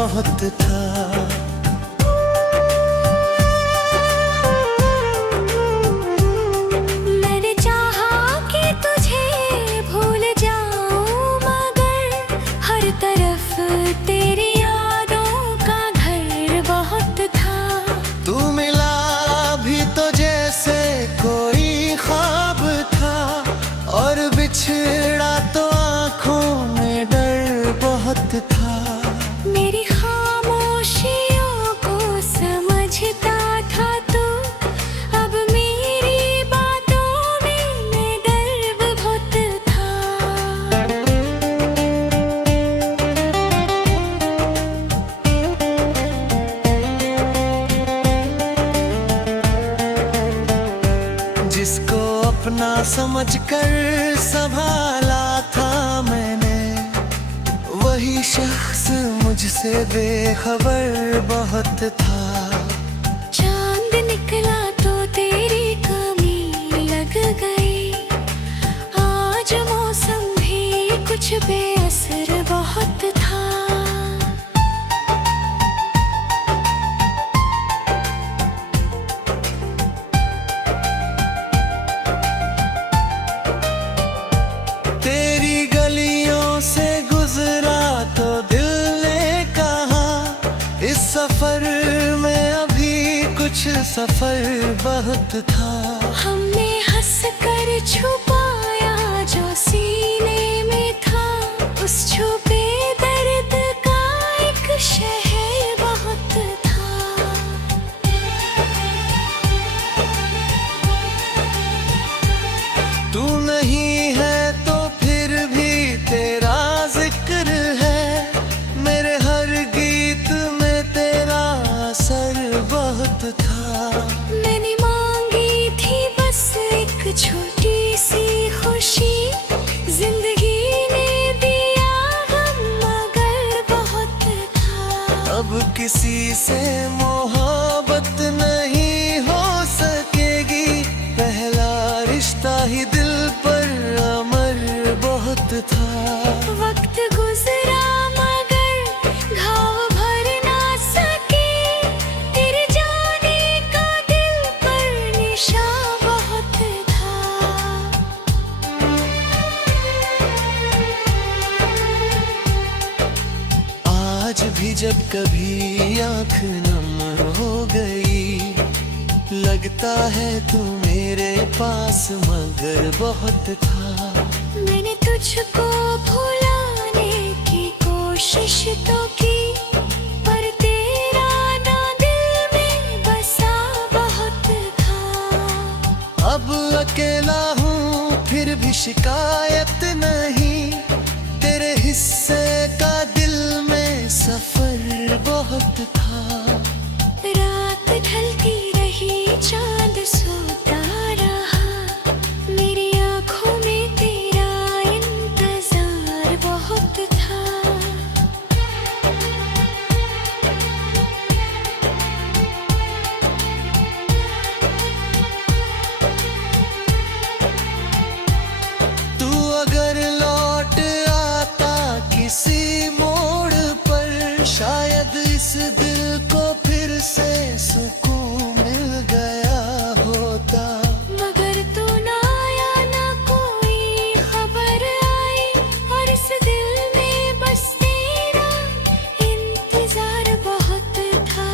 बहुत था। मैंने चाहा कि तुझे भूल जाऊं, मगर हर तरफ तेरी यादों का घर बहुत था। तू मिला भी तो जैसे कोई ख्वाब था, और बिछड़ा तो आंखों में डर बहुत था। मेरी खामोशियों को समझता था तू, अब मेरी बातों में दर्द बहुत था। जिसको अपना समझकर संभाला था मैंने, वही शख्स मुझसे बेखबर बहुत था। चांद निकला तो तेरी कमी लग गई, आज मौसम भी कुछ बेअसर बहुत था। तेरी गलियों से गुजरा तो दिल ने कहा, इस सफर में अभी कुछ सफर बहुत था। हमने हंस कर छुपाया जो सीने में था, उस छुपे दर्द का एक शहर बहुत था। तू नहीं है तो फिर भी तेरा जिक्र है, मेरे हर गीत में तेरा असर बहुत था। मैंने मांगी थी बस एक छोटी सी खुशी, जिंदगी ने दिया गम मगर बहुत था। अब किसी से मोहब्बत नहीं हो सकेगी, पहला रिश्ता ही दिल पर अमर बहुत था। वक्त गुजरा मगर घाव भर ना सके, तेरे जाने का दिल पर निशान बहुत था। आज भी जब कभी आँख नम हो गई, लगता है तू मेरे पास मगर बहुत था। मैंने तुझको भुलाने की कोशिश तो की, पर तेरा ना दिल में बसा बहुत था। अब अकेला हूँ फिर भी शिकायत नहीं, तेरे हिस्से का दिल में सफर बहुत था। रात ढलती रही चांद सोता रहा, मेरी आँखों में तेरा इंतजार बहुत था। तू अगर लौट आता किसी मोड़ पर, शायद इस दिल को फिर से सुकून मिल गया होता। मगर तू ना आया, ना कोई खबर आई, और इस दिल में बस तेरा इंतजार बहुत था।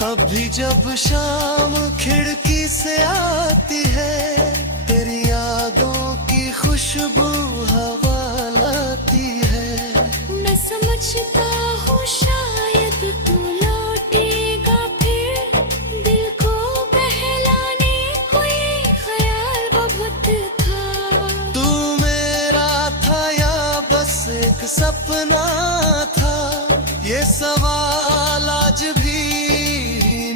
कभी जब शाम खिड़की से आती है, तेरी यादों की खुशबू हवा लाती है। मैं समझता हूँ शायद तू लौटेगा फिर, दिल को बहलाने कोई ख्याल बहुत था। तू मेरा था या बस एक सपना था, ये सवाल आज भी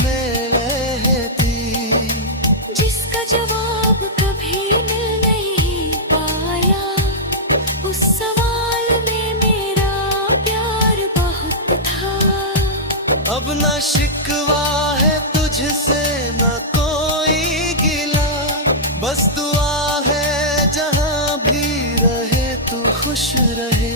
में रहती। जिसका जवाब कभी मिल नहीं पाया, उस सवाल में मेरा प्यार बहुत था। अब न शिकवा है तुझसे बस दुआ है जहाँ भी रहे तू खुश रहे।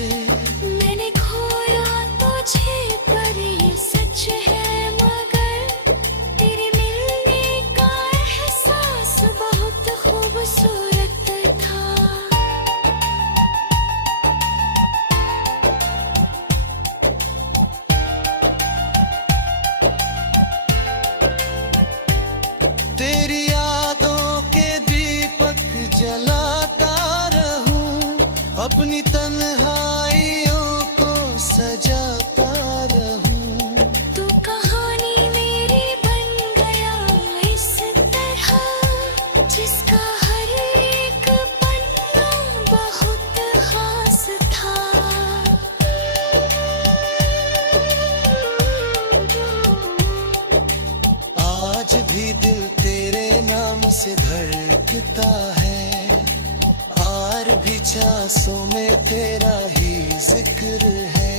मैंने खोया तुझे पर ये सच है, मगर तेरे मिलने का एहसास बहुत खूबसूरत था। तेरी यादों के दीपक जलाता रहूं, अपनी तन्हाइयों को सजाता रहूं। तू कहानी मेरी बन गया इस तरह, जिसका हर एक पन्ना बहुत खास था। आज भी दिल तेरे नाम से धड़कता है, और भी सांसों में तेरा ही जिक्र है।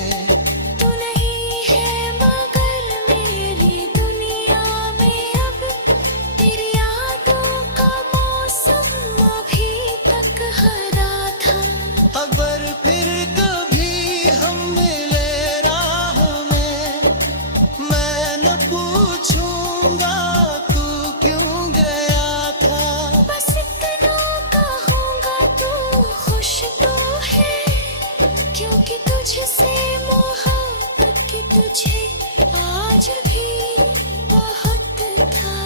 तू नहीं है मगर मेरी दुनिया में अब, तेरी यादों का मौसम अभी तक हरा था। अगर फिर कभी हम मिले राह में, मैं न पूछूंगा तू क्यों गया था। बस इतना कहूँगा तू खुश तो है, क्योंकि तुझसे मोहब्बत की तुझे आज भी बहुत था।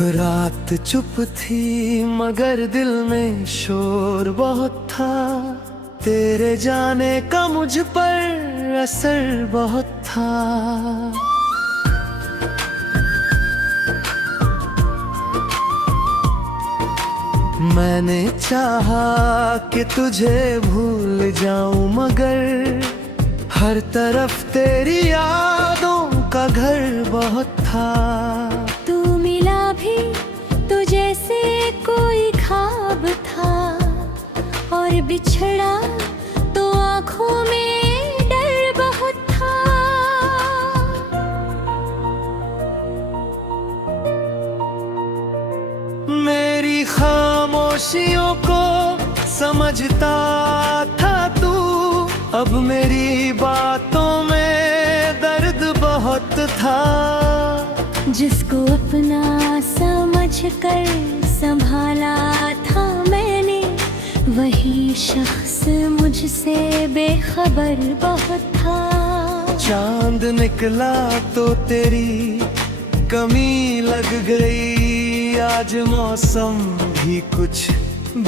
रात चुप थी मगर दिल में शोर बहुत था, तेरे जाने का मुझ पर असर बहुत था। मैंने चाहा कि तुझे भूल जाऊं, मगर हर तरफ तेरी यादों का घर बहुत था। तू मिला भी तो जैसे कोई ख्वाब था, और बिछड़ा तो आँखों में डर बहुत था। मेरी खामोशियों को समझता था तू, अब मेरी बातों में दर्द बहुत था। जिसको अपना समझ कर संभाला था मैंने, वही शख्स मुझसे बेखबर बहुत था। चांद निकला तो तेरी कमी लग गई, आज मौसम भी कुछ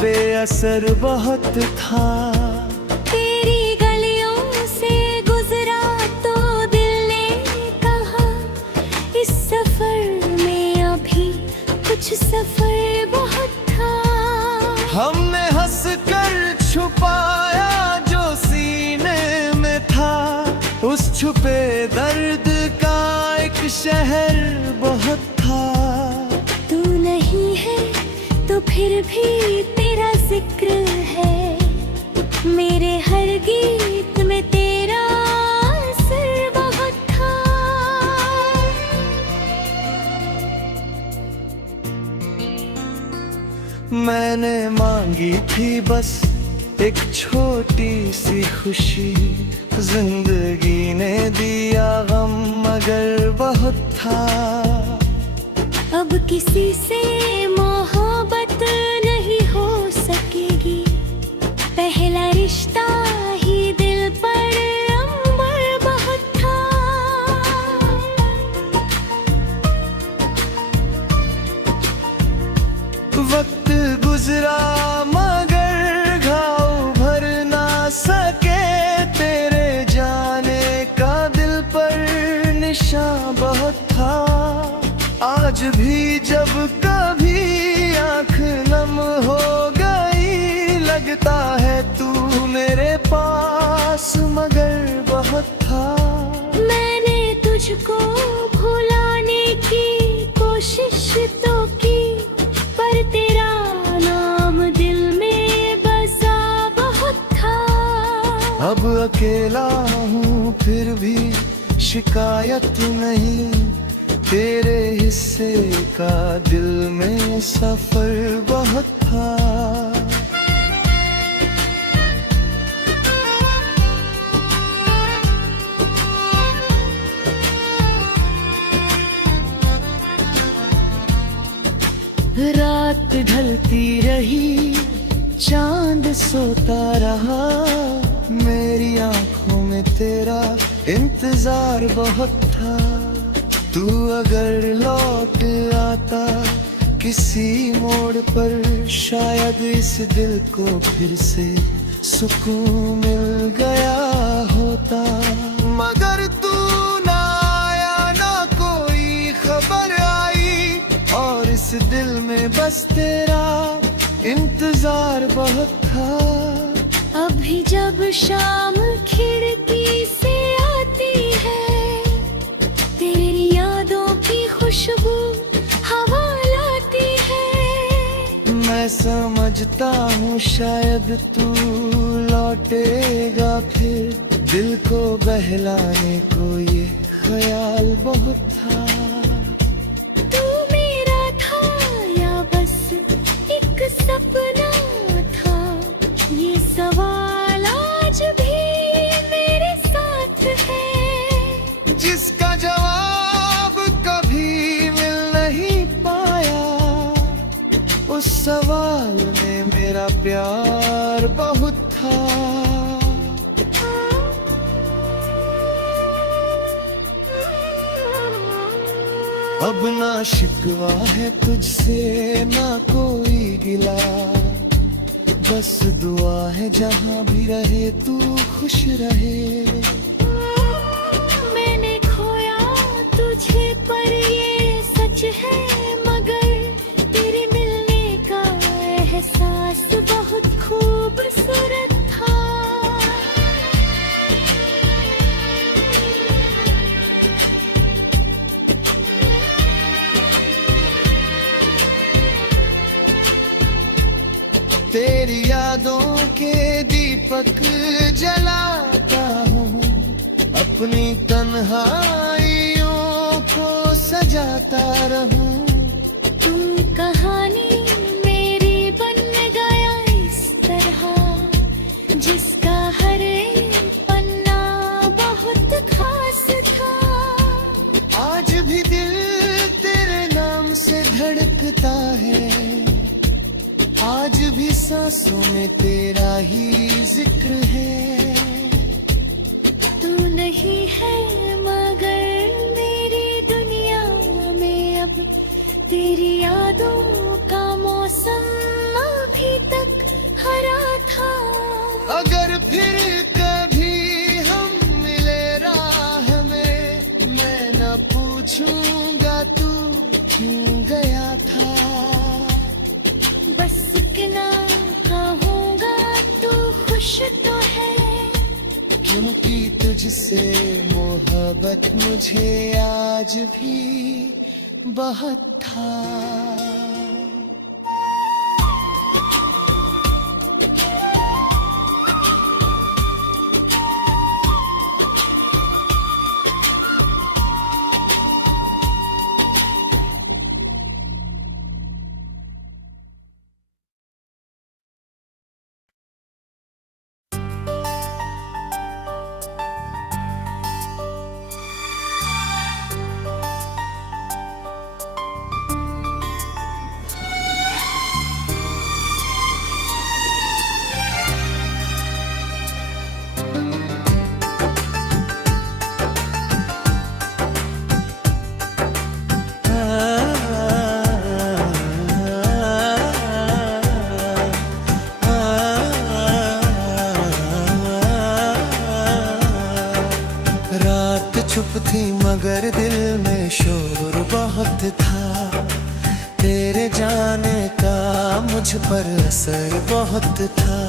बेअसर बहुत था। तेरी गलियों से गुजरा तो दिल ने कहा, इस सफर में अभी कुछ सफर बहुत था। हमने हंस कर छुपाया जो सीने में था, उस छुपे दर्द का एक शहर बहुत था। तू नहीं है तो फिर भी तेरा जिक्र है, मेरे हर गीत में तेरा असर बहुत था। मैंने मांगी थी बस एक छोटी सी खुशी, जिंदगी ने दिया गम मगर बहुत था। अब किसी से मोहब्बत नहीं हो सकेगी, पहला रिश्ता ही दिल पर है तू मेरे पास मगर बहुत था। मैंने तुझको भुलाने की कोशिश तो की, पर तेरा नाम दिल में बसा बहुत था। अब अकेला हूँ फिर भी शिकायत नहीं, तेरे हिस्से का दिल में सफर बहुत था। रात ढलती रही, चांद सोता रहा, मेरी आंखों में तेरा इंतजार बहुत था। तू अगर लौट आता किसी मोड़ पर, शायद इस दिल को फिर से सुकून मिल गया होता। मगर तू ना आया, ना कोई खबर आई, और इस दिल में बस तेरा इंतजार बहुत था। अभी जब शाम खिड़की से आती है, तेरी यादों की खुशबू हवा लाती है। मैं समझता हूँ शायद तू लौटेगा फिर, दिल को बहलाने को ये ख्याल बहुत था। तू मेरा था या बस एक सपना था, ये सवाल आज भी मेरे साथ है। जिसका जवाब कभी मिल नहीं पाया, उस सवाल में मेरा प्यार बहुत था। अब ना शिकवा है तुझसे, ना कोई गिला, बस दुआ है जहाँ भी रहे तू खुश रहे। मैंने खोया तुझे पर ये सच है, मगर तेरे मिलने का एहसास बहुत खूबसूरत था। तेरी यादों के दीपक जलाता हूँ, अपनी तन्हाइयों को सजाता रहूं। तुम कहानी मेरी बन गया इस तरह, जिसका हर एक पन्ना बहुत खास था। आज भी दिल तेरे नाम से धड़कता है, आज भी सांसों में तेरा ही जिक्र है। तू नहीं है मगर मेरी दुनिया में अब, तेरी यादों का मौसम अभी तक हरा था। अगर फिर कभी हम मिले राह में, मैं न पूछूंगा तू क्यों गया था। बस इतना कहूँगा तू खुश तो है, क्योंकि तुझसे मोहब्बत मुझे आज भी बहुत था। चुप थी मगर दिल में शोर बहुत था, तेरे जाने का मुझ पर असर बहुत था।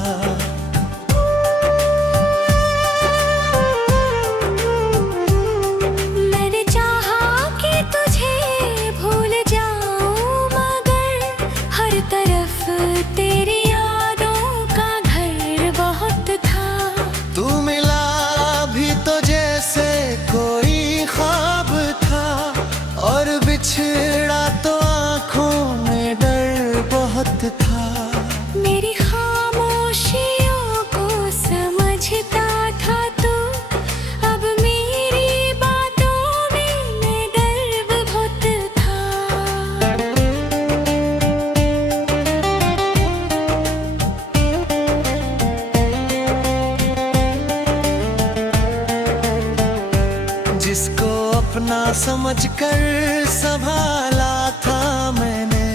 ना समझकर संभाला था मैंने,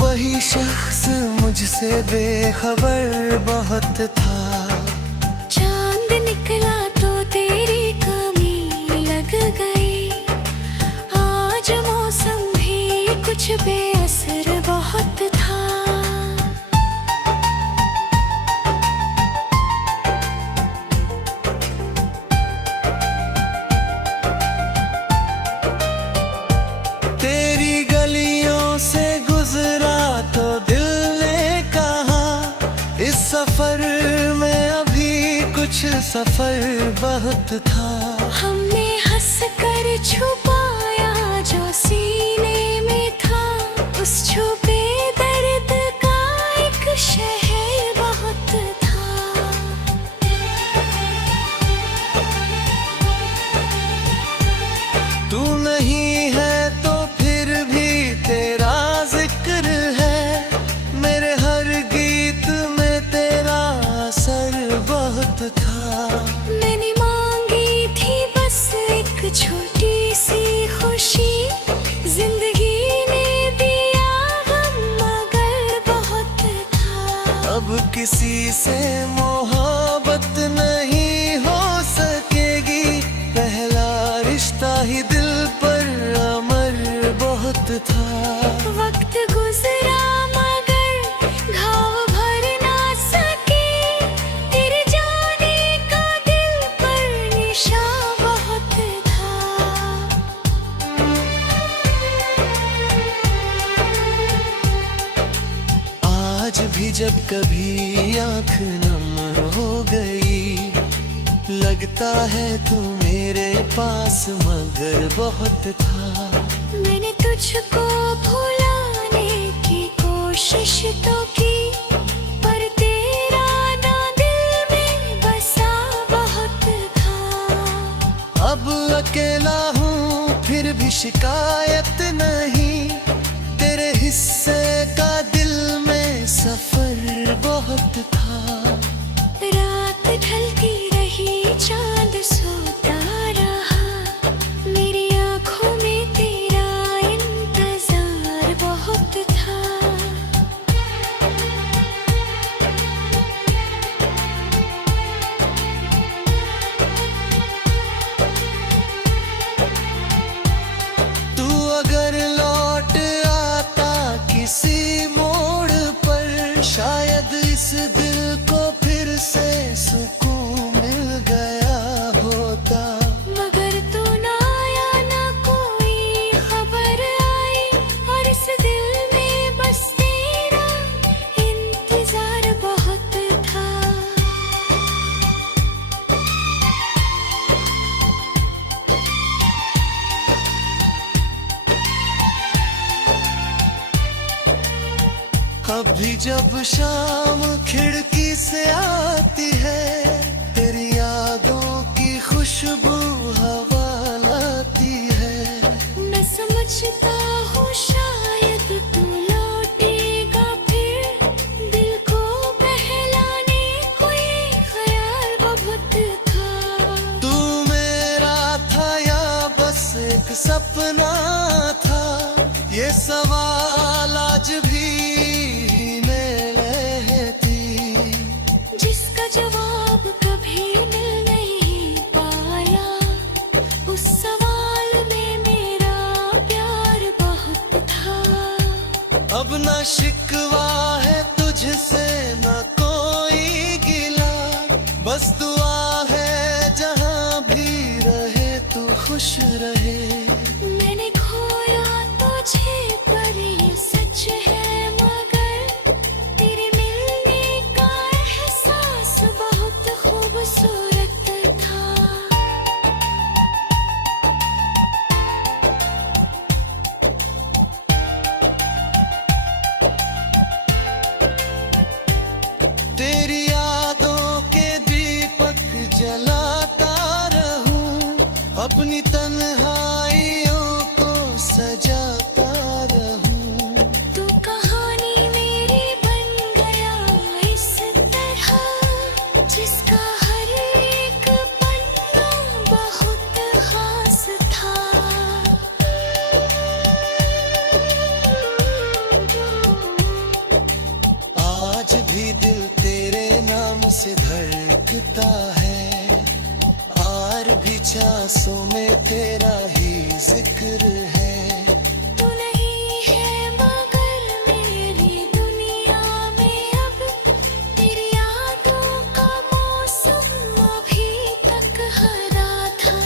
वही शख्स मुझसे बेखबर बहुत था। चांद निकला तो तेरी कमी लग गई, आज मौसम भी कुछ बेअसर बहुत था। तेरी गलियों से गुजरा तो दिल ने कहा, इस सफर में अभी कुछ सफर बहुत था। हमने हंस कर छुपाया जो सीने में था, उस छुपे दर्द का एक शहर बहुत था। तू नहीं है तो फिर भी तेरा जिक्र है, मेरे हर गीत में तेरा असर बहुत था। मैंने मांगी थी बस एक छोटी सी खुशी, जिंदगी ने दिया गम मगर बहुत था। अब किसी से मोहब्बत नहीं हो सकेगी, पहला रिश्ता ही दिल पर अमर बहुत था। वक्त गुजरा मगर घाव भर ना सके, तेरे जाने का दिल पर निशान बहुत था। आज भी जब कभी आँख नम हो गई, लगता है तू मेरे पास मगर बहुत था। मैंने तुझको भुलाने की कोशिश तो की, पर तेरा ना दिल में बसा बहुत था। अब अकेला हूँ फिर भी शिकायत नहीं, तेरे हिस्से का दिल में सफर बहुत था। रात ढलती रही चांद सोता रहा, मेरी आँखों में तेरा इंतजार बहुत था। तू अगर लौट आता किसी मोड़ पर, शायद इस दिल को फिर से सुकून मिल गया होता। मगर तू ना आया, ना कोई खबर आई, और इस दिल में बस तेरा इंतजार बहुत था। अभी जब शाम खिड़की से आती है, तेरी यादों की खुशबू हवा लाती है। मैं समझता हूँ शायद तू लौटेगा फिर, दिल को बहलाने कोई ख्याल बहुत था। तू मेरा था या बस एक सपना था, ये सवाल आज भी में रहती, जिसका जवाब कभी मिल नहीं पाया, उस सवाल में मेरा प्यार बहुत था। अब ना शिकवा है तुझसे ना कोई गिला, बस दुआ है जहाँ भी रहे तू खुश रहे। मैंने खोया तुझे पर ये सच है, मगर तेरे मिलने का एहसास बहुत खूबसूरत था। तेरी यादों के दीपक जलाता रहूं, अपनी तन्हाइयों को सजाता रहूं। से धड़कता है, और भी चांसों में तेरा ही जिक्र है। तू नहीं है मगर मेरी दुनिया में अब, तेरी यादों का मौसम अभी तक हरा था।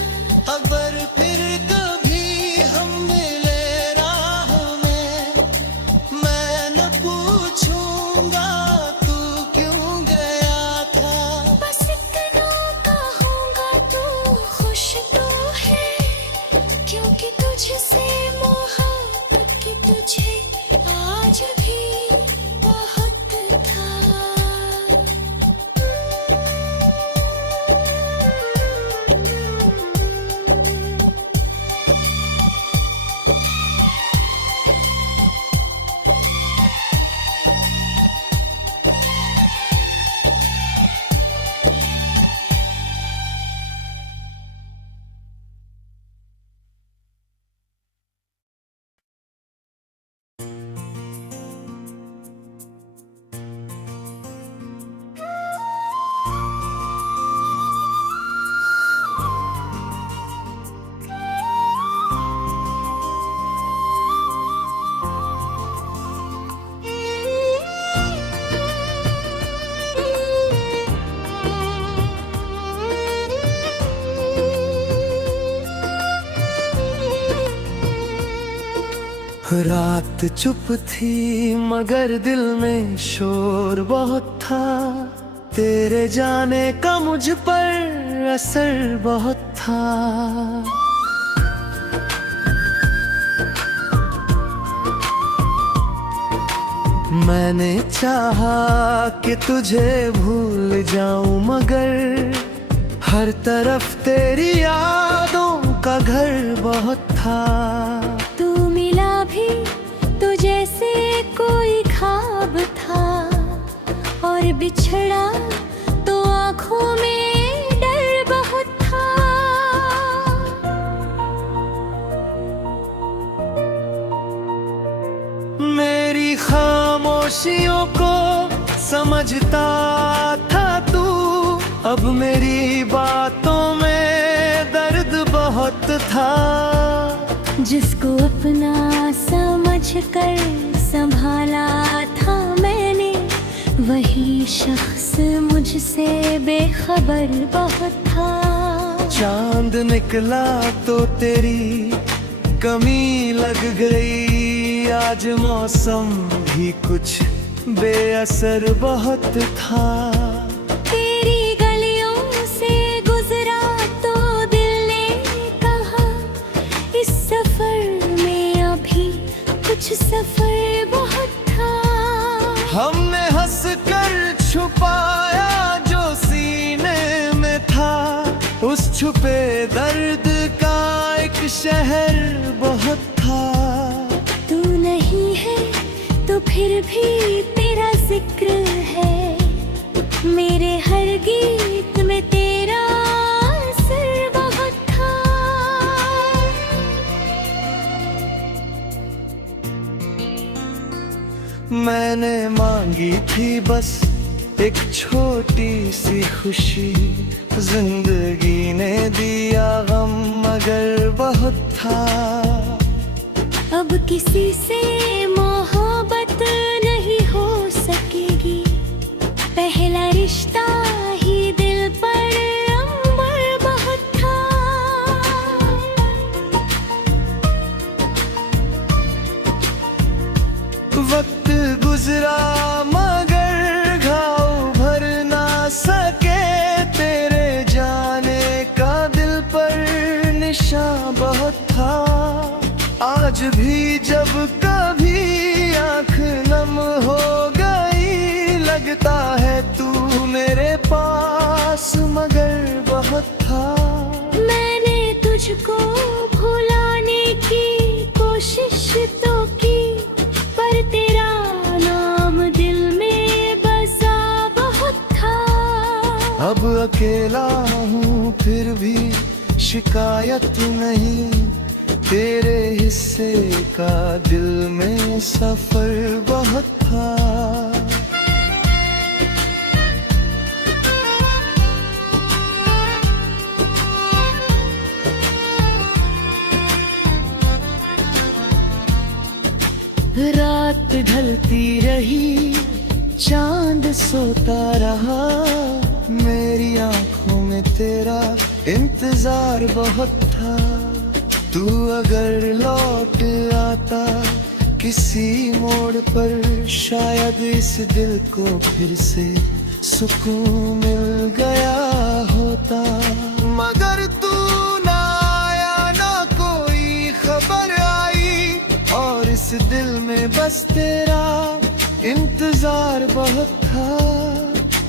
अगर फिर कभी हम मिले राह में, मैं न पूछूंगा तू क्यों गया था। बस इतना कहूँगा तू खुश तो है, क्योंकि तुझसे मोहब्बत की तुझे आज भी बहुत था। रात चुप थी मगर दिल में शोर बहुत था, तेरे जाने का मुझ पर असर बहुत था। मैंने चाहा कि तुझे भूल जाऊं मगर हर तरफ तेरी यादों का घर बहुत था। तू मिला भी तो जैसे कोई ख्वाब था, और बिछड़ा तो आँखों में डर बहुत था। मेरी खामोशियों को समझता था तू, अब मेरी बातों में दर्द बहुत था। जिसको अपना समझ कर संभाला था मैंने, वही शख्स मुझसे बेखबर बहुत था। चांद निकला तो तेरी कमी लग गई, आज मौसम भी कुछ बेअसर बहुत था। तेरी गलियों से गुजरा तो दिल ने कहा, इस सफर में अभी कुछ सफर बहुत था। हमने हंस कर छुपाया जो सीने में था, उस छुपे दर्द का एक शहर बहुत था। तू नहीं है तो फिर भी तेरा जिक्र है, मेरे हर गीत में तेरा असर बहुत था। मैंने मांगी थी बस एक छोटी सी खुशी, जिंदगी ने दिया गम मगर बहुत था। अब किसी से मोहब्बत नहीं हो सकेगी, पहला रिश्ता ही दिल पर अंबर बहुत था। वक्त गुजरा मगर घाव भर ना सके, तेरे जाने का दिल पर निशान बहुत था। आज भी जब कभी आँख नम हो गई, लगता है तू मेरे पास मगर बहुत था। मैंने तुझको भुलाने की कोशिश तो की, पर तेरा नाम दिल में बसा बहुत था। अब अकेला हूँ फिर भी शिकायत नहीं, तेरे हिस्से का दिल में सफर बहुत था। देखती रही, चांद सोता रहा, मेरी आंखों में तेरा इंतजार बहुत था। तू अगर लौट आता किसी मोड़ पर, शायद इस दिल को फिर से सुकून मिल गया होता। मगर तू ना आया, ना कोई खबर आई, और इस दिल में बस तेरा इंतजार बहुत था।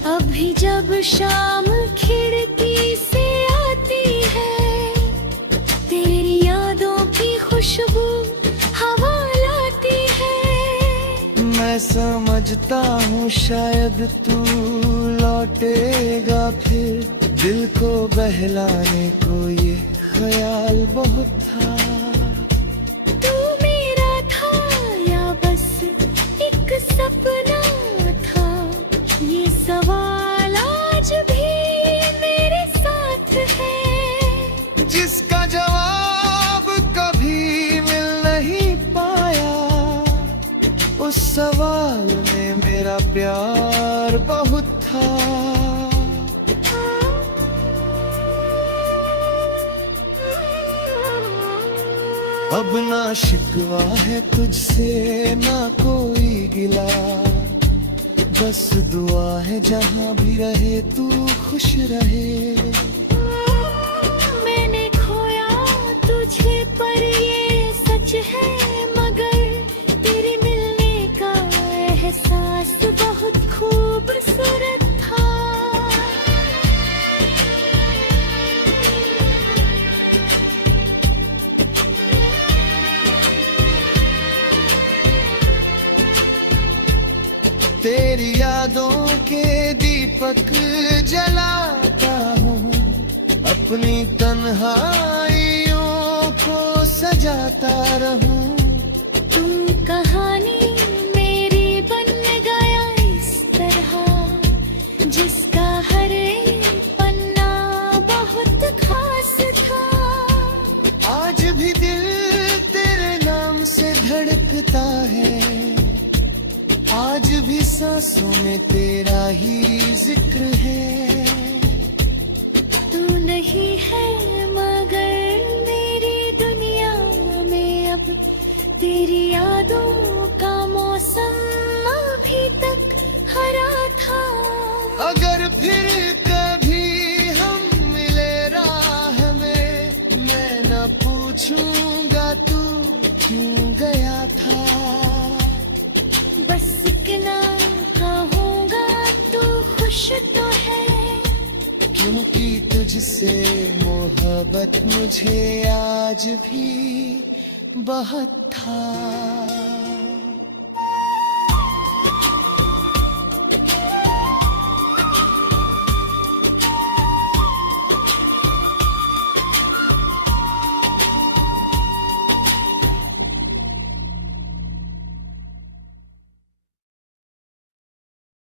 अभी जब शाम खिड़की से आती है, तेरी यादों की खुशबू हवा लाती है। मैं समझता हूँ शायद तू लौटेगा फिर, दिल को बहलाने को ये ख्याल बहुत था। तू मेरा था या बस एक सपना था, ये सवाल आज भी मेरे साथ है। जिसका जवाब कभी मिल नहीं पाया, उस सवाल में मेरा प्यार बहुत था। अब ना शिकवा है तुझसे, ना कोई गिला, बस दुआ है जहाँ भी रहे तू खुश रहे। मैंने खोया तुझे पर ये सच है, मगर तेरे मिलने का एहसास बहुत खूबसूरत था। तेरी यादों के दीपक जलाता हूँ, अपनी तन्हाइयों को सजाता रहूं। तुम कहानी मेरी बन गया इस तरह, जिसका हर एक पन्ना बहुत खास था। आज भी दिल तेरे नाम से धड़कता है, आज भी सांसों में तेरा ही जिक्र है। तू नहीं है मगर मेरी दुनिया में अब, तेरी यादों का मौसम अभी तक हरा था। अगर फिर कभी हम मिले राह में, मैं न पूछूंगा तू क्यों गया था। बस इतना कहूँगा तू खुश तो है, क्योंकि तुझसे मोहब्बत मुझे आज भी बहुत था।